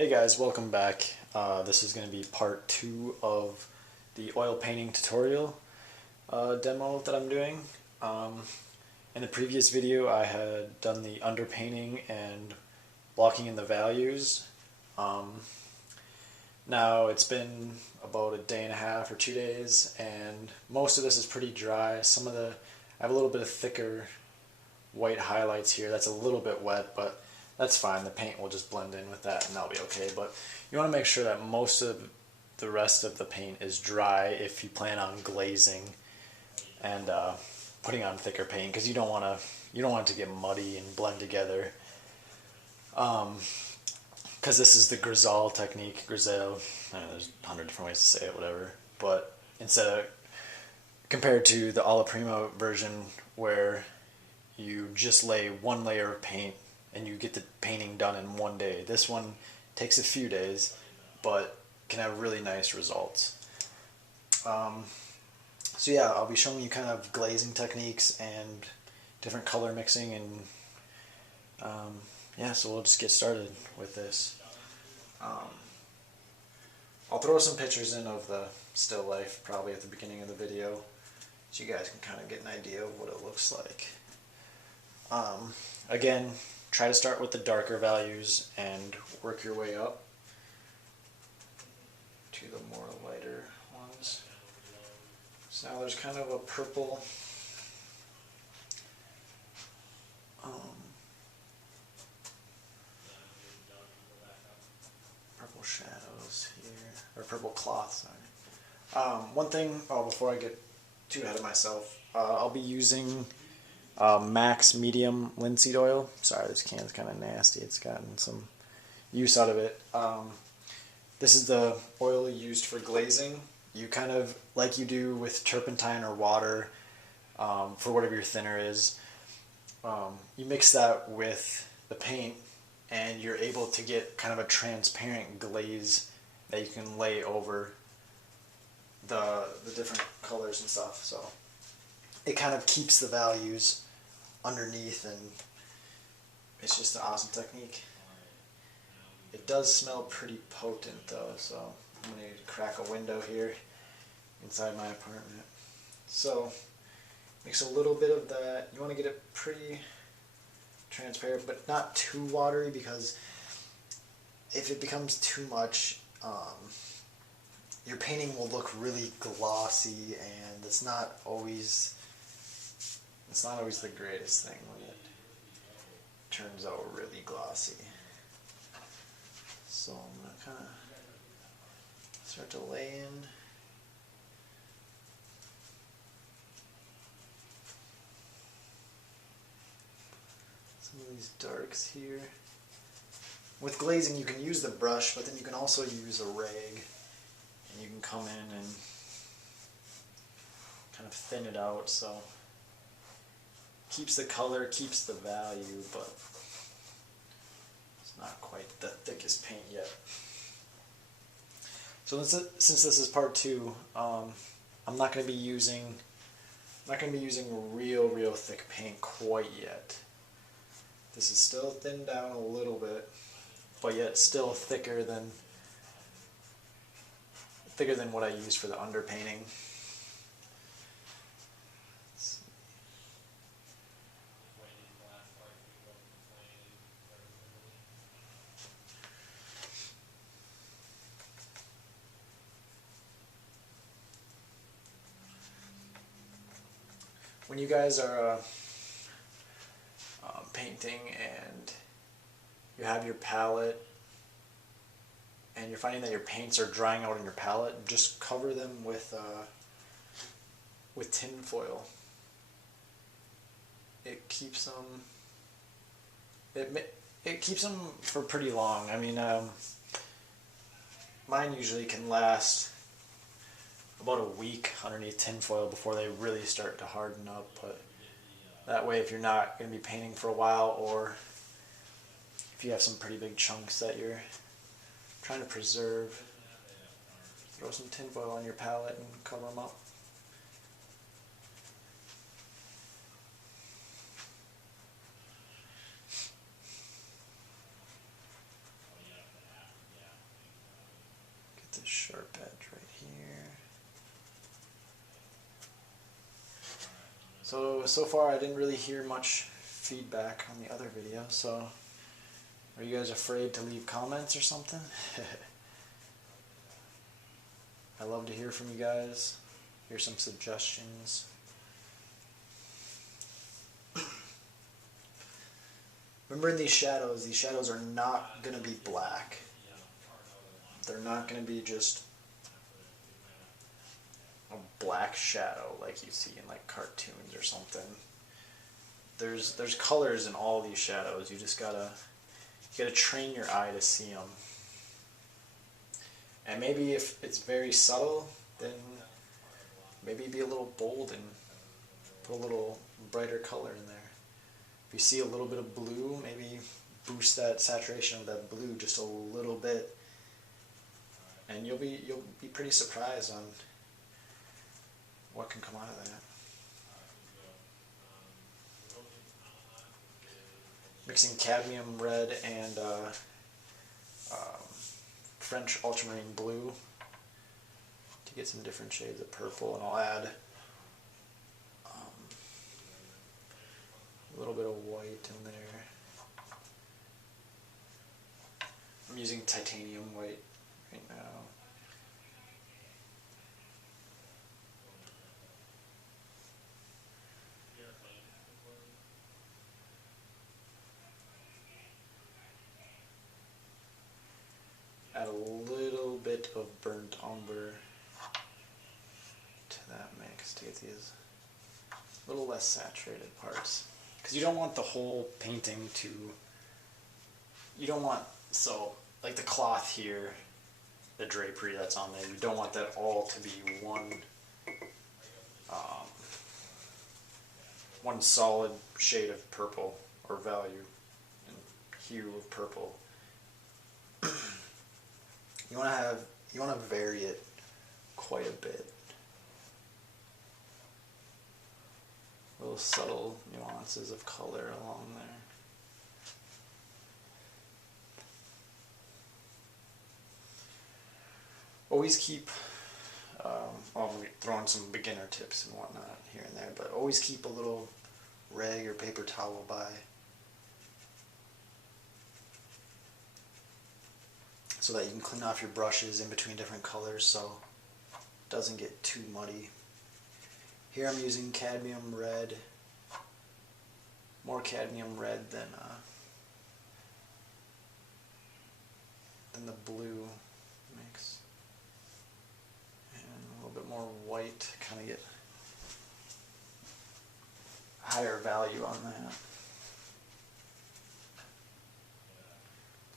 Hey guys, welcome back. This is going to be part 2 of the oil painting tutorial demo that I'm doing. In the previous video I had done the underpainting and blocking in the values. Now it's been about a day and a half or 2 days and most of this is pretty dry. I have a little bit of thicker white highlights here. That's a little bit wet, but that's fine. The paint will just blend in with that and that'll be okay. But you want to make sure that most of the rest of the paint is dry if you plan on glazing and putting on thicker paint, because you don't want it to get muddy and blend together. Because this is the Grizzle Technique. Grizzle, I don't know, there's 100 different ways to say it, whatever. But compared to the Alla Prima version where you just lay one layer of paint and you get the painting done in one day. This one takes a few days, but can have really nice results. So yeah, I'll be showing you kind of glazing techniques and different color mixing, and yeah, so we'll just get started with this. I'll throw some pictures in of the still life probably at the beginning of the video, so you guys can kind of get an idea of what it looks like. Again, try to start with the darker values and work your way up to the more lighter ones. So now there's kind of a purple shadows here, or purple cloth, sorry. One thing, before I get too ahead of myself, I'll be using Max Medium Linseed oil. Sorry, this can's kind of nasty. It's gotten some use out of it. This is the oil used for glazing. You kind of, like you do with turpentine or water, for whatever your thinner is, you mix that with the paint and you're able to get kind of a transparent glaze that you can lay over the different colors and stuff. So it kind of keeps the values underneath, and it's just an awesome technique. It does smell pretty potent though, so I'm going to crack a window here inside my apartment. So mix a little bit of that. You want to get it pretty transparent, but not too watery, because if it becomes too much, your painting will look really glossy, and it's not always the greatest thing when it turns out really glossy. So I'm going to kind of start to lay in some of these darks here. With glazing you can use the brush, but then you can also use a rag, and you can come in and kind of thin it out, so keeps the color, keeps the value, but it's not quite the thickest paint yet. So since this is part 2, I'm not going to be using real thick paint quite yet. This is still thinned down a little bit, but yet still thicker than what I used for the underpainting. When you guys are painting and you have your palette and you're finding that your paints are drying out in your palette, just cover them with tin foil. It keeps them for pretty long. I mean, mine usually can last about a week underneath tin foil before they really start to harden up, but that way if you're not going to be painting for a while, or if you have some pretty big chunks that you're trying to preserve, throw some tin foil on your palette and cover them up. sharp edge right here. So far I didn't really hear much feedback on the other video, so are you guys afraid to leave comments or something? I love to hear from you guys, hear some suggestions. Remember, in these shadows are not going to be black. They're not going to be just a black shadow like you see in like cartoons or something. There's colors in all these shadows. You gotta train your eye to see them. And maybe if it's very subtle, then maybe be a little bold and put a little brighter color in there. If you see a little bit of blue, maybe boost that saturation of that blue just a little bit, and you'll be pretty surprised on what can come out of that. Mixing cadmium red and French ultramarine blue to get some different shades of purple, and I'll add a little bit of white in there. I'm using titanium white right now. Add a little bit of burnt umber to that mix to get these little less saturated parts. Because you don't want the whole painting to, you don't want, so like the cloth here, the drapery that's on there, you don't want that all to be one solid shade of purple or value and hue of purple. You want to vary it quite a bit. Little subtle nuances of color along there. Always keep, I'm throwing some beginner tips and whatnot here and there, but always keep a little rag or paper towel by, so that you can clean off your brushes in between different colors so it doesn't get too muddy. Here I'm using cadmium red, more cadmium red than the blue mix, and a little bit more white, kind of get higher value on that.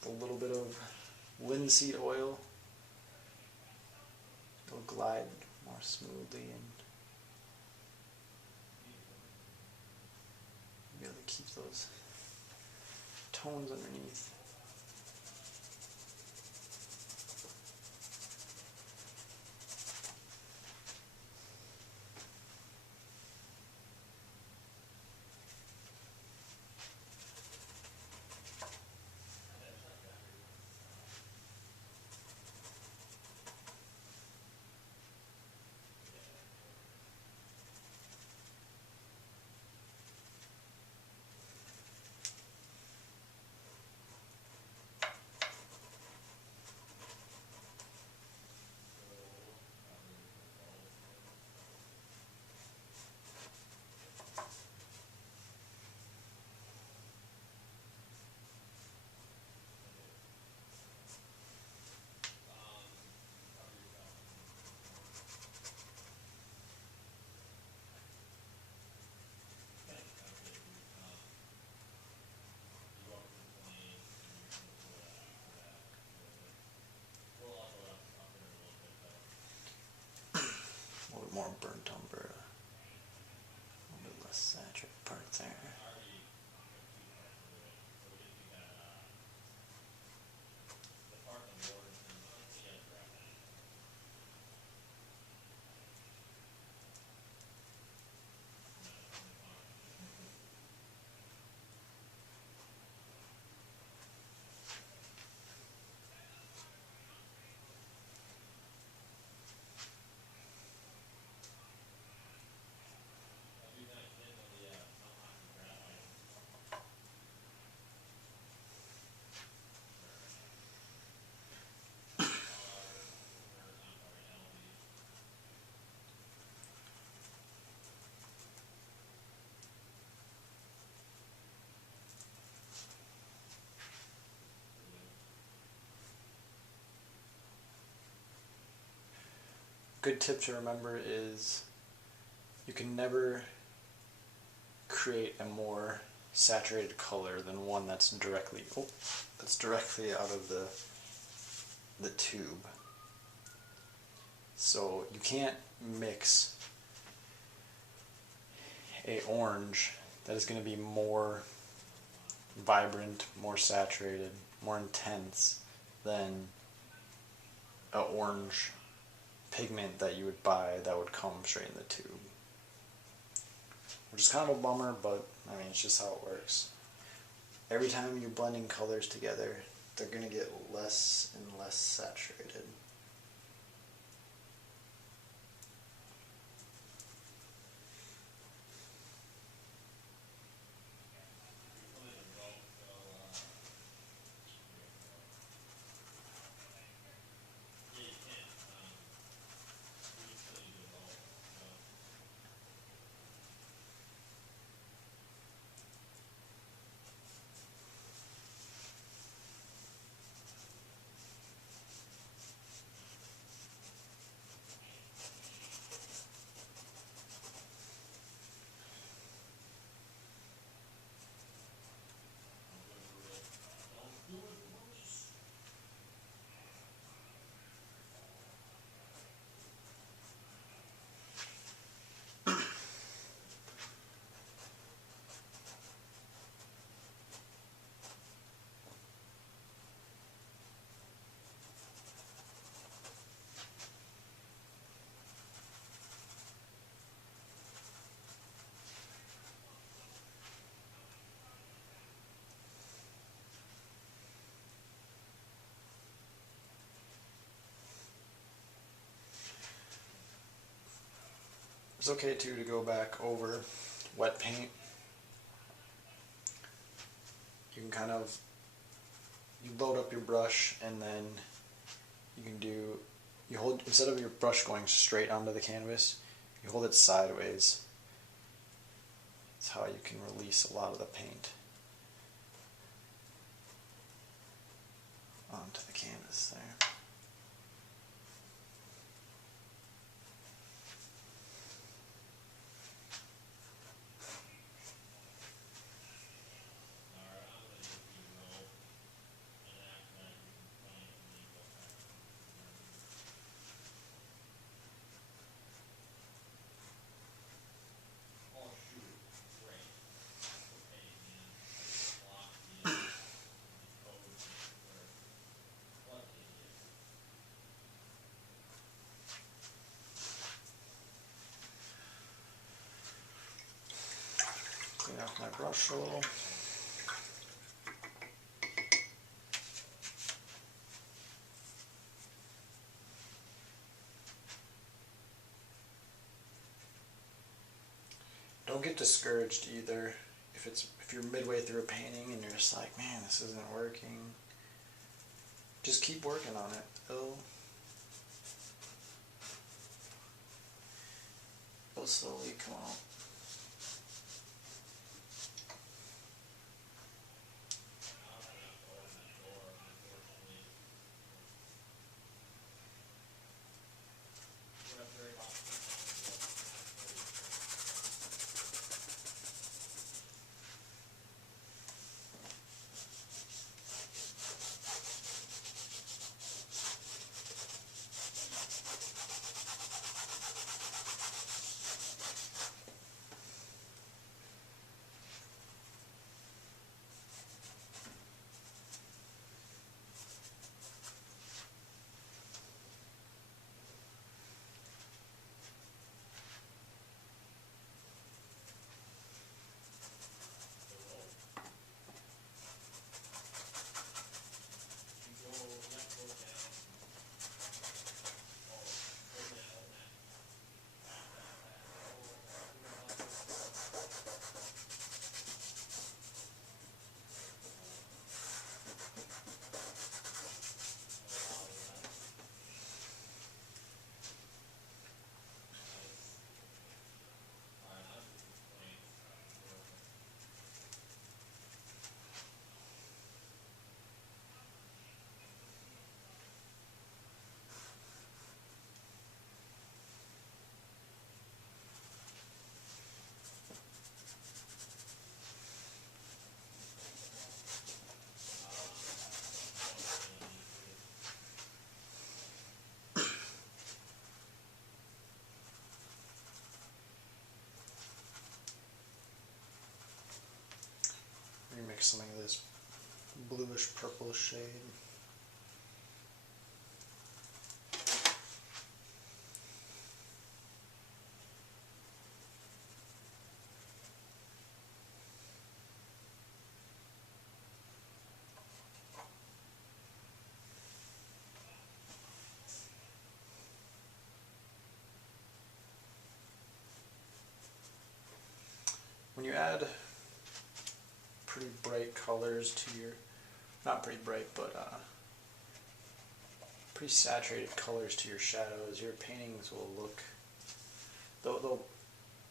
With a little bit of linseed oil, it'll glide more smoothly and be able to keep those tones underneath. More burnt umber, a little bit less saturated part there. good tip to remember is you can never create a more saturated color than one that's directly out of the tube. So you can't mix a orange that is going to be more vibrant, more saturated, more intense than an orange pigment that you would buy that would come straight in the tube. Which is kind of a bummer, but I mean, it's just how it works. Every time you're blending colors together, they're going to get less and less saturated. It's okay too to go back over wet paint. You can kind of, you load up your brush and then you can do, you hold, instead of your brush going straight onto the canvas, you hold it sideways. That's how you can release a lot of the paint onto the canvas there. Clean off my brush a little. Don't get discouraged either if you're midway through a painting and you're just like, man, this isn't working. Just keep working on it. It'll slowly come out. something of this bluish purplish shade. When you add pretty bright colors to your, not pretty bright, but pretty saturated colors to your shadows, your paintings will look, they'll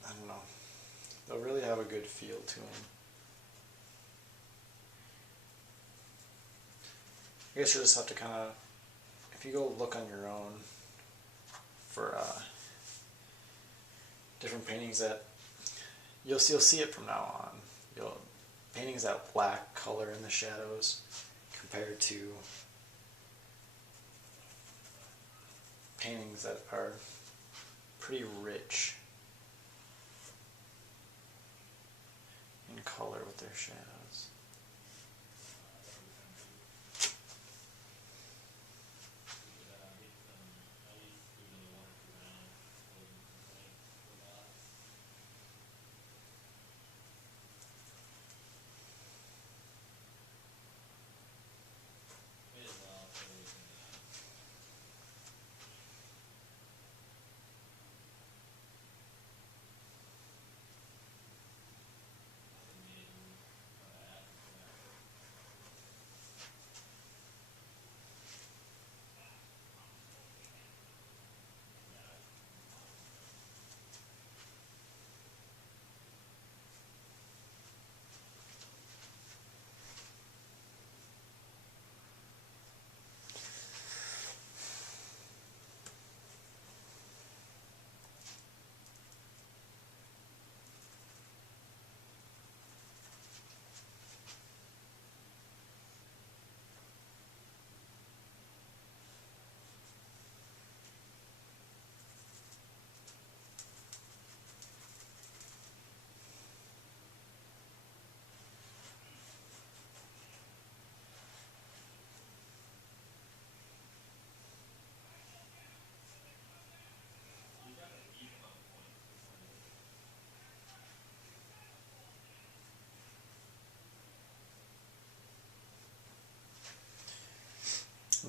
I don't know, they'll really have a good feel to them. I guess you'll just have to kind of, if you go look on your own for different paintings that, you'll see it from now on. Paintings that lack color in the shadows compared to paintings that are pretty rich in color with their shadows.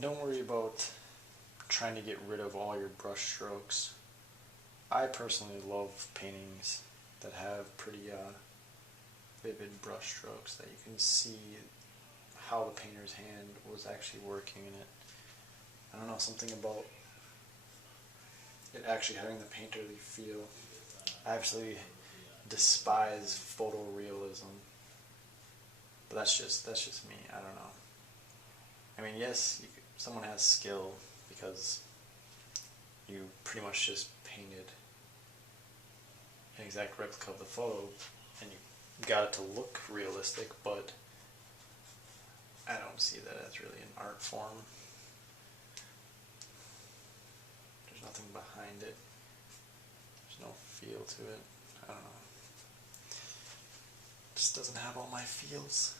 Don't worry about trying to get rid of all your brush strokes. I personally love paintings that have pretty vivid brush strokes that you can see how the painter's hand was actually working in it. I don't know, something about it actually having the painterly feel. I absolutely despise photorealism, but that's just me. I don't know. I mean, yes, someone has skill because you pretty much just painted an exact replica of the photo and you got it to look realistic, but I don't see that as really an art form. There's nothing behind it. There's no feel to it. I don't know. It just doesn't have all my feels.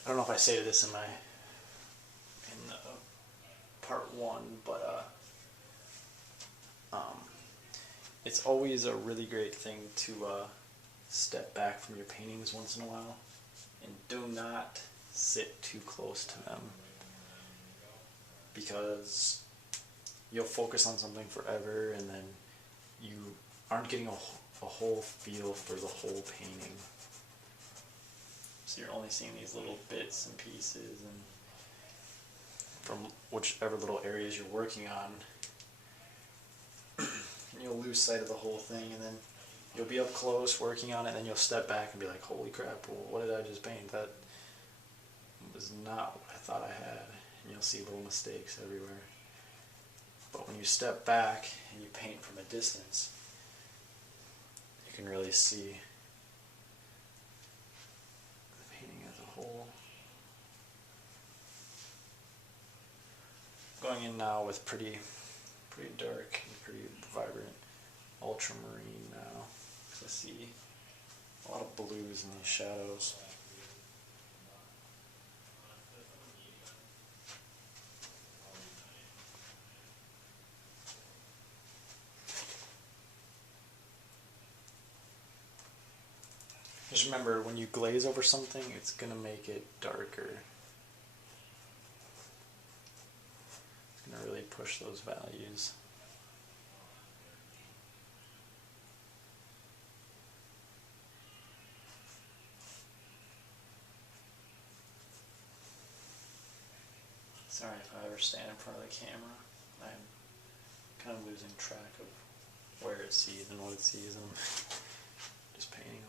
I don't know if I stated this in part one, but it's always a really great thing to step back from your paintings once in a while and do not sit too close to them, because you'll focus on something forever and then you aren't getting a whole feel for the whole painting. So you're only seeing these little bits and pieces, and from whichever little areas you're working on, and you'll lose sight of the whole thing, and then you'll be up close working on it, and then you'll step back and be like, holy crap, what did I just paint? That was not what I thought I had. And you'll see little mistakes everywhere. But when you step back and you paint from a distance, you can really see the painting as a whole. Going in now with pretty dark and pretty vibrant ultramarine now, because I see a lot of blues in these shadows. Just remember, when you glaze over something, it's going to make it darker. It's going to really push those values. Sorry if I ever stand in front of the camera. I'm kind of losing track of where it sees and what it sees, and I'm just painting away.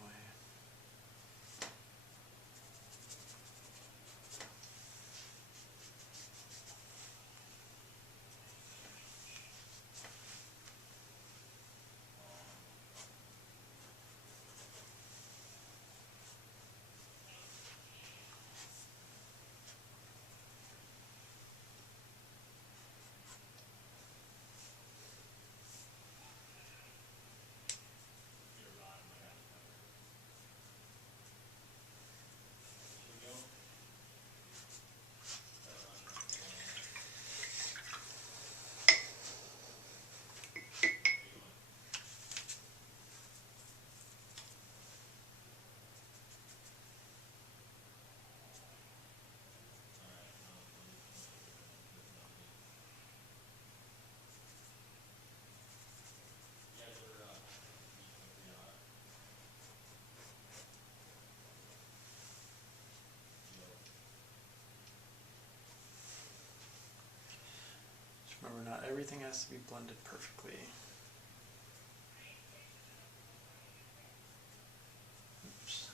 Remember, not everything has to be blended perfectly. Oops.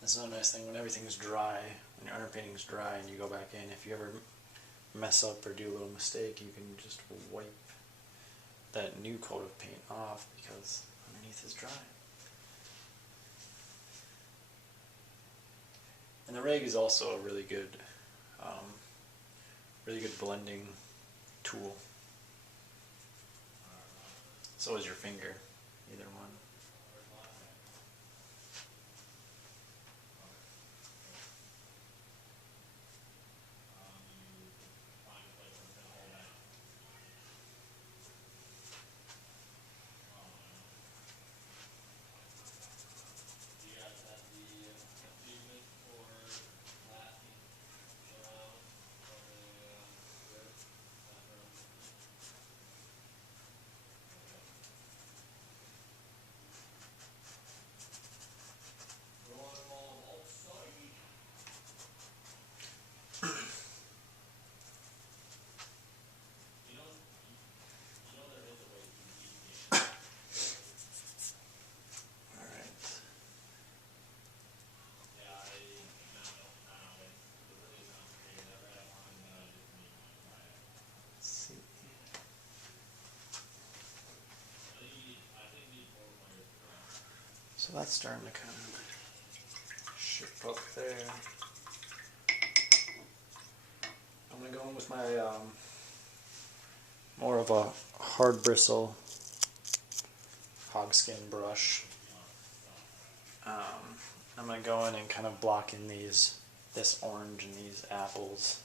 That's another nice thing when everything's dry, when your underpainting's dry and you go back in, if you ever mess up or do a little mistake, you can just wipe that new coat of paint off because underneath is dry. And the rag is also a really good blending tool. So is your finger, either one. So that's starting to kind of ship up there. I'm going to go in with my more of a hard bristle hogskin brush. I'm going to go in and kind of block in this orange and these apples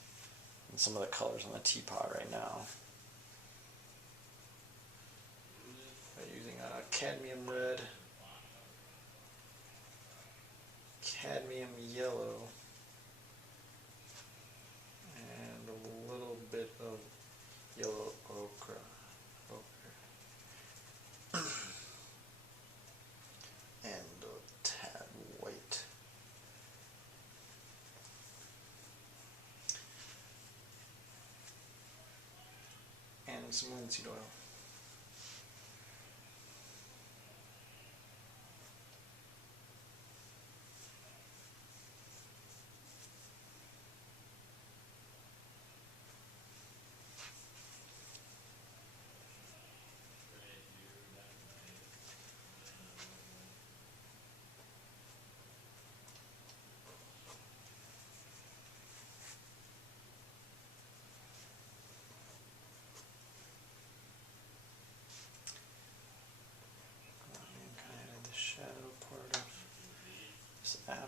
and some of the colors on the teapot right now. By using a cadmium red, cadmium yellow, and a little bit of yellow ochre. And a tad white. And some linseed oil.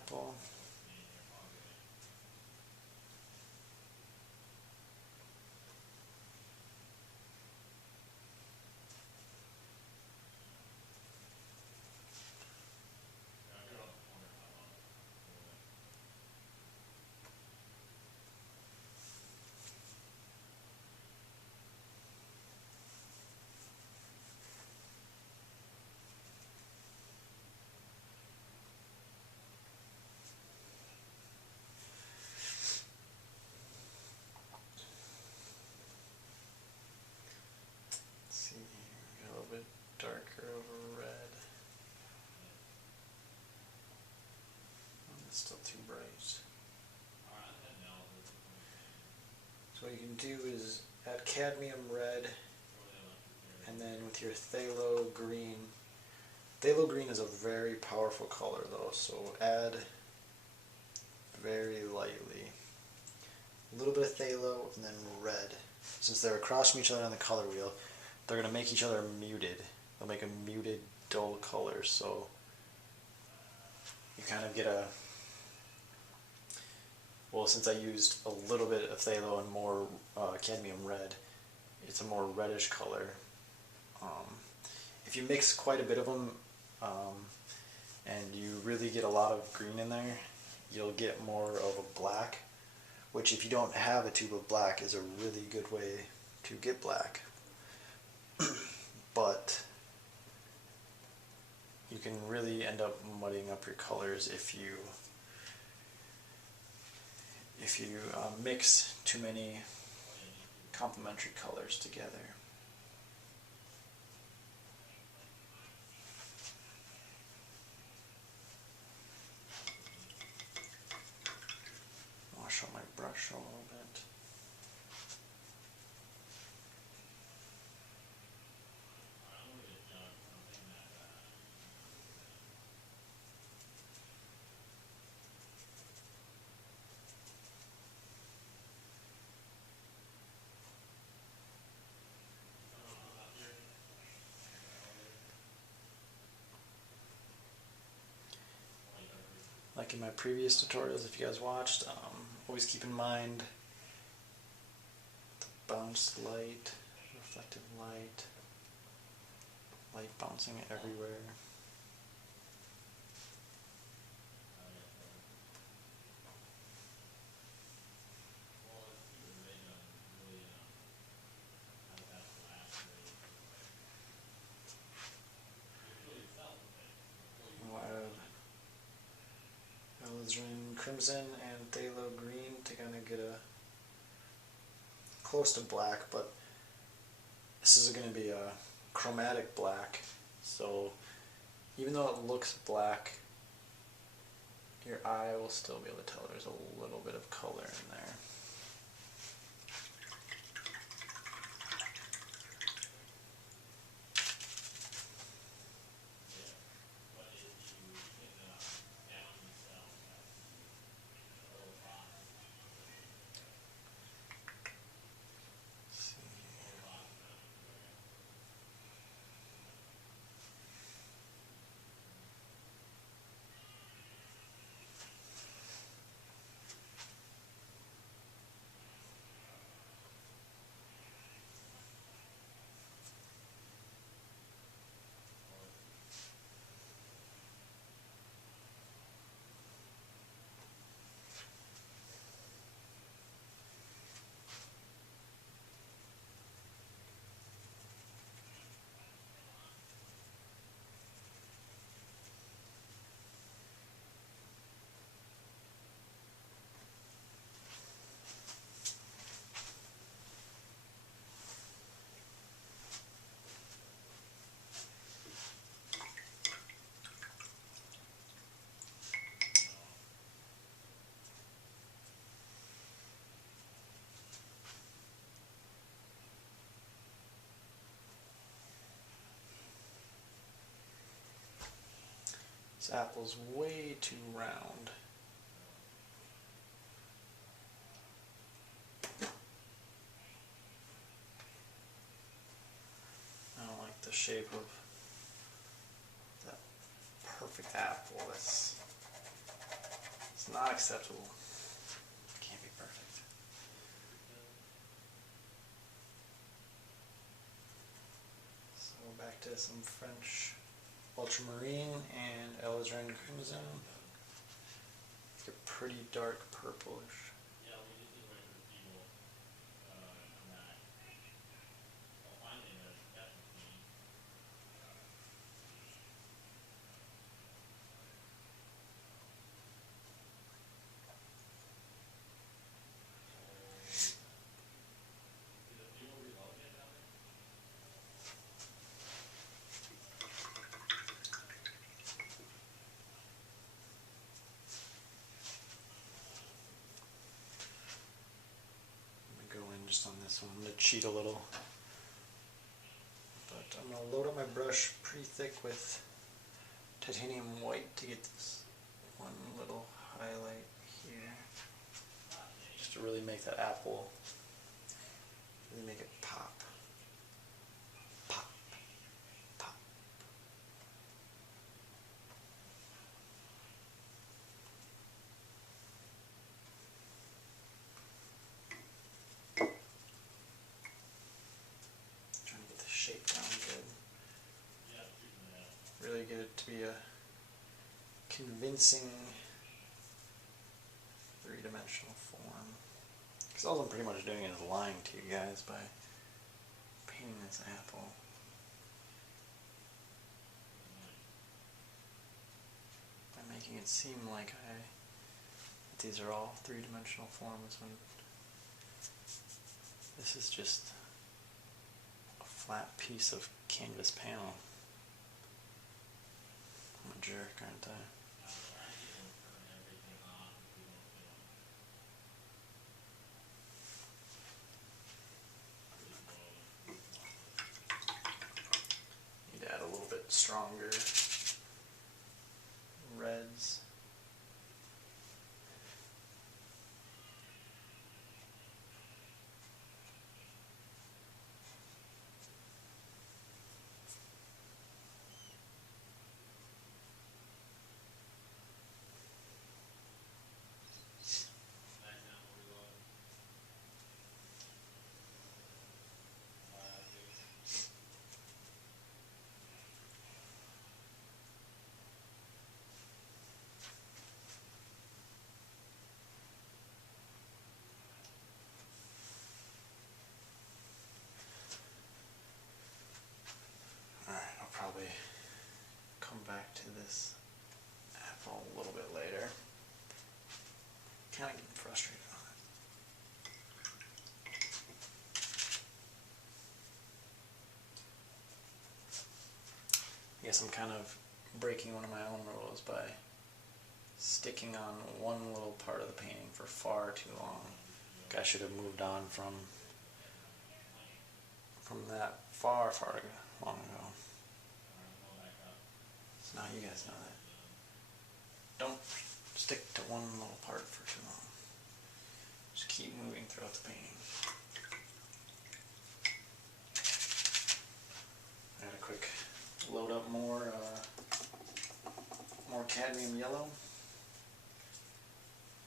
apple. See, a little bit darker over red. It's still too bright. So what you can do is add cadmium red, and then with your phthalo green. Phthalo green is a very powerful color though, so add very lightly. A little bit of phthalo and then red. Since they're across from each other on the color wheel, they're going to make each other muted. They'll make a muted, dull color, so you kind of get a... Well, since I used a little bit of phthalo and more cadmium red, it's a more reddish color. If you mix quite a bit of them, and you really get a lot of green in there, you'll get more of a black, which if you don't have a tube of black is a really good way to get black. But you can really end up muddying up your colors if you mix too many complementary colors together. Wash out my brush a little bit. Like in my previous tutorials, if you guys watched, always keep in mind the bounce light, reflective light, light bouncing everywhere. Alizarin crimson and phthalo green to kind of get a close to black, but this is going to be a chromatic black, so even though it looks black, your eye will still be able to tell there's a little bit of color in there. This apple's way too round. I don't like the shape of that perfect apple. That's not acceptable. Can't be perfect. So back to some French ultramarine and alizarin crimson. It's a pretty dark purplish. Just on this one, I'm going to cheat a little, but I'm going to load up my brush pretty thick with titanium white to get this one little highlight here, just to really make that apple, really make it pop, pop, pop. Shape down good. Really get it to be a convincing three-dimensional form. Because all I'm pretty much doing is lying to you guys by painting this apple. By making it seem like that these are all three-dimensional forms when this is just flat piece of canvas panel. I'm a jerk, aren't I? Need to add a little bit stronger reds. Probably come back to this apple a little bit later. Kind of getting frustrated on it. I guess I'm kind of breaking one of my own rules by sticking on one little part of the painting for far too long. I should have moved on from that far long ago. So now you guys know that. Don't stick to one little part for too long. Just keep moving throughout the painting. I gotta quick load up more cadmium yellow.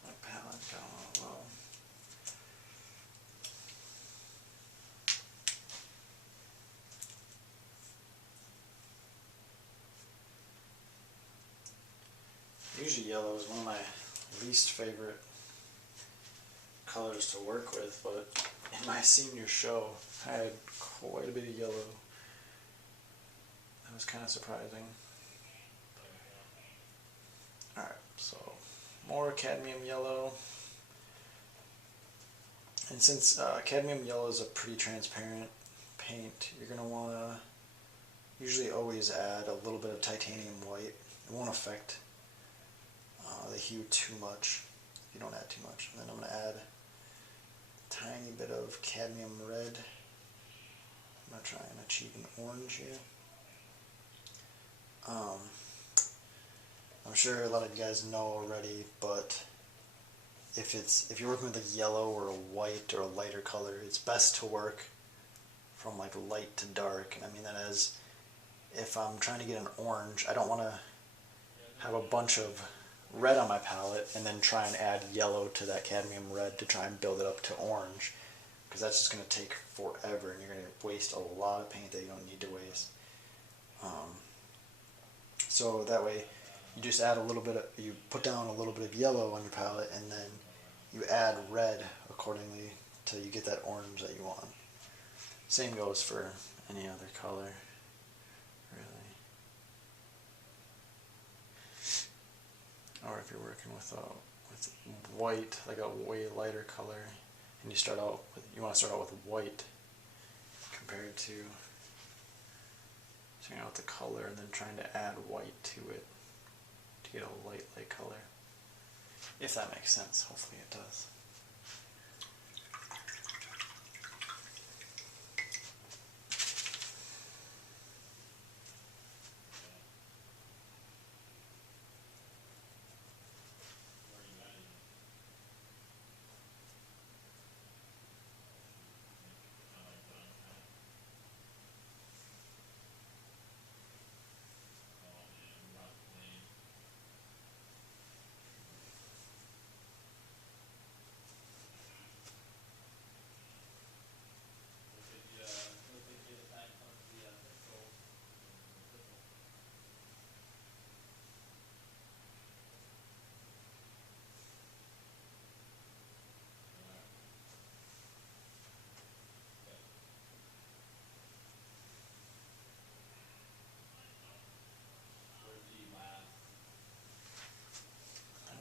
My palette down a little low. Usually yellow is one of my least favorite colors to work with, but in my senior show I had quite a bit of yellow. That was kind of surprising. Alright, so more cadmium yellow. And since cadmium yellow is a pretty transparent paint, you're going to want to usually always add a little bit of titanium white. It won't affect the hue too much if you don't add too much. And then I'm going to add a tiny bit of cadmium red. I'm going to try and achieve an orange here. I'm sure a lot of you guys know already, but if you're working with a yellow or a white or a lighter color, it's best to work from like light to dark. And I mean that as if I'm trying to get an orange, I don't want to have a bunch of red on my palette and then try and add yellow to that cadmium red to try and build it up to orange, because that's just going to take forever and you're going to waste a lot of paint that you don't need to waste. So that way you just add a little bit of, you put down a little bit of yellow on your palette and then you add red accordingly till you get that orange that you want. Same goes for any other color, really. Or if you're working with white, like a way lighter color, and you want to start out with white compared to starting out with the color and then trying to add white to it to get a light color. If that makes sense, hopefully it does.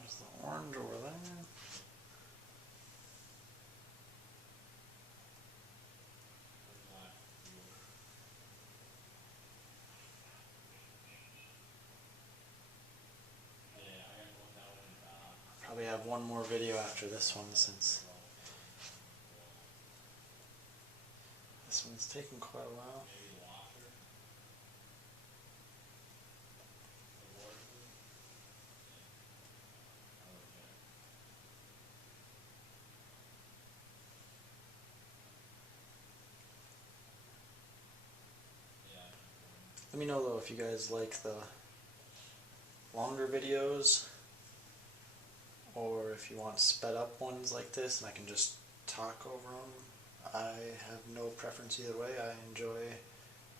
There's the orange over there. Probably have one more video after this one since this one's taken quite a while. Let me know though if you guys like the longer videos, or if you want sped up ones like this and I can just talk over them. I have no preference either way. I enjoy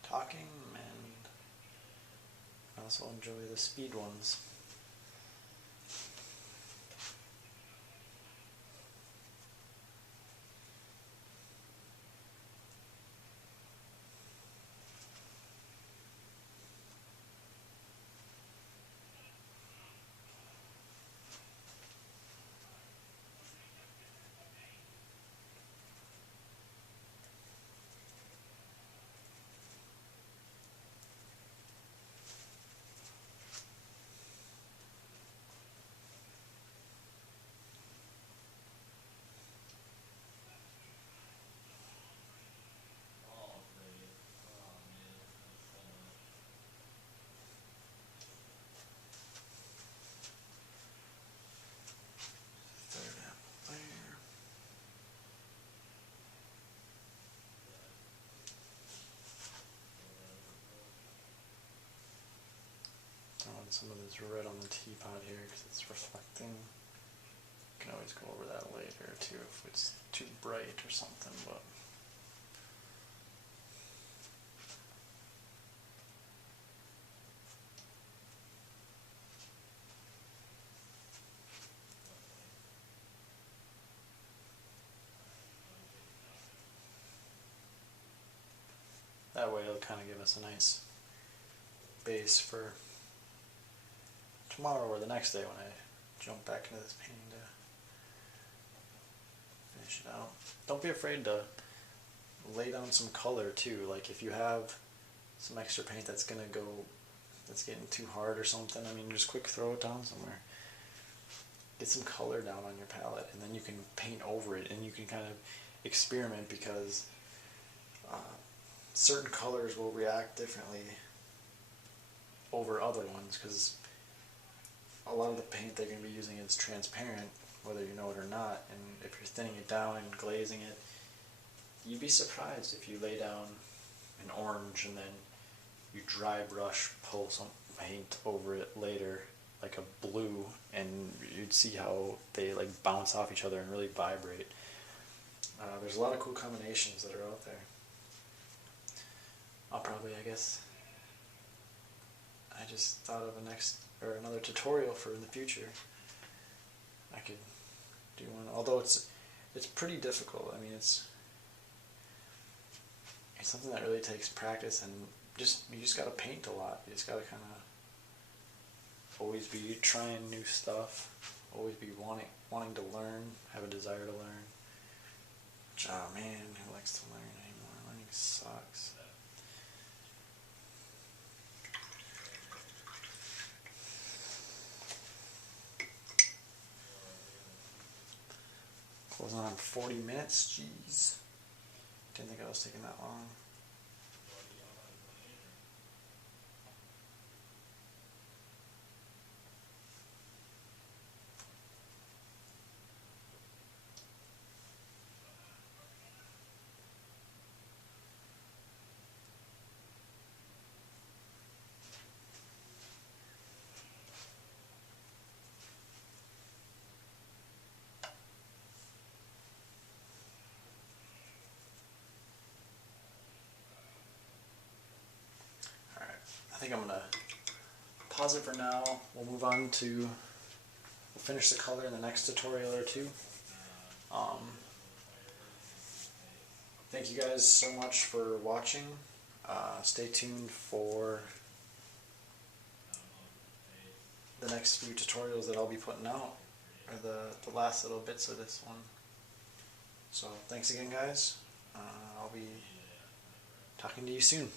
talking and I also enjoy the speed ones. Throwing some of this red on the teapot here because it's reflecting. You can always go over that later too if it's too bright or something, but that way it'll kind of give us a nice base for tomorrow or the next day when I jump back into this painting to finish it out. Don't be afraid to lay down some color too. Like if you have some extra paint that's getting too hard or something, I mean, just quick throw it down somewhere. Get some color down on your palette and then you can paint over it and you can kind of experiment, because certain colors will react differently over other ones, because a lot of the paint they're going to be using is transparent, whether you know it or not, and if you're thinning it down and glazing it, you'd be surprised if you lay down an orange and then you dry brush pull some paint over it later like a blue, and you'd see how they like bounce off each other and really vibrate. There's a lot of cool combinations that are out there. I'll probably, I guess, I just thought of another tutorial for in the future. I could do one, although it's pretty difficult. I mean, it's something that really takes practice, and you just gotta paint a lot. You just gotta kind of always be trying new stuff, always be wanting to learn, have a desire to learn. Which, oh man, who likes to learn anymore? Learning sucks. Closing on 40 minutes, jeez. Didn't think I was taking that long. I think I'm going to pause it for now. We'll move on to, we'll finish the color in the next tutorial or two. Thank you guys so much for watching. Stay tuned for the next few tutorials that I'll be putting out, or the last little bits of this one. So thanks again, guys. I'll be talking to you soon.